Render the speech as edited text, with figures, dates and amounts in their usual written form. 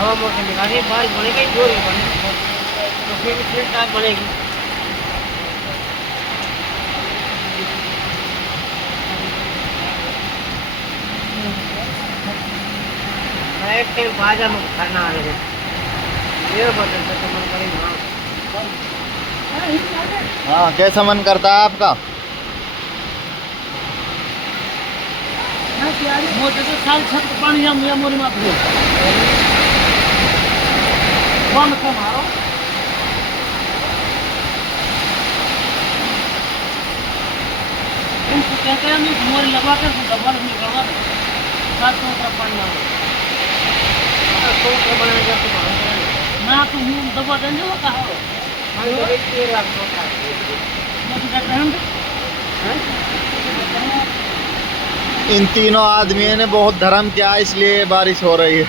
हवा मौसम में आगे बारिश बढ़ेगी जोर भी बढ़ेगी तो फिर टाइम बढ़ेगी। एक टाइम बाजा में करना आ रहे ये बदल से मन करेंगे। हाँ, कैसा मन करता है आपका? मोटे तो साल छत पानी या मुया मोरी मात हो बंद को मारो इनको कहते हैं हम मोरी लगा कर दबा निकलवा दो सात सौ तरफ पानी मारो तो बनाएगा तो ना तो मुंह दबा देंगे वो कहा हो हम तो देखिए आपको इन तीनों आदमियों ने बहुत धर्म किया इसलिए बारिश हो रही है।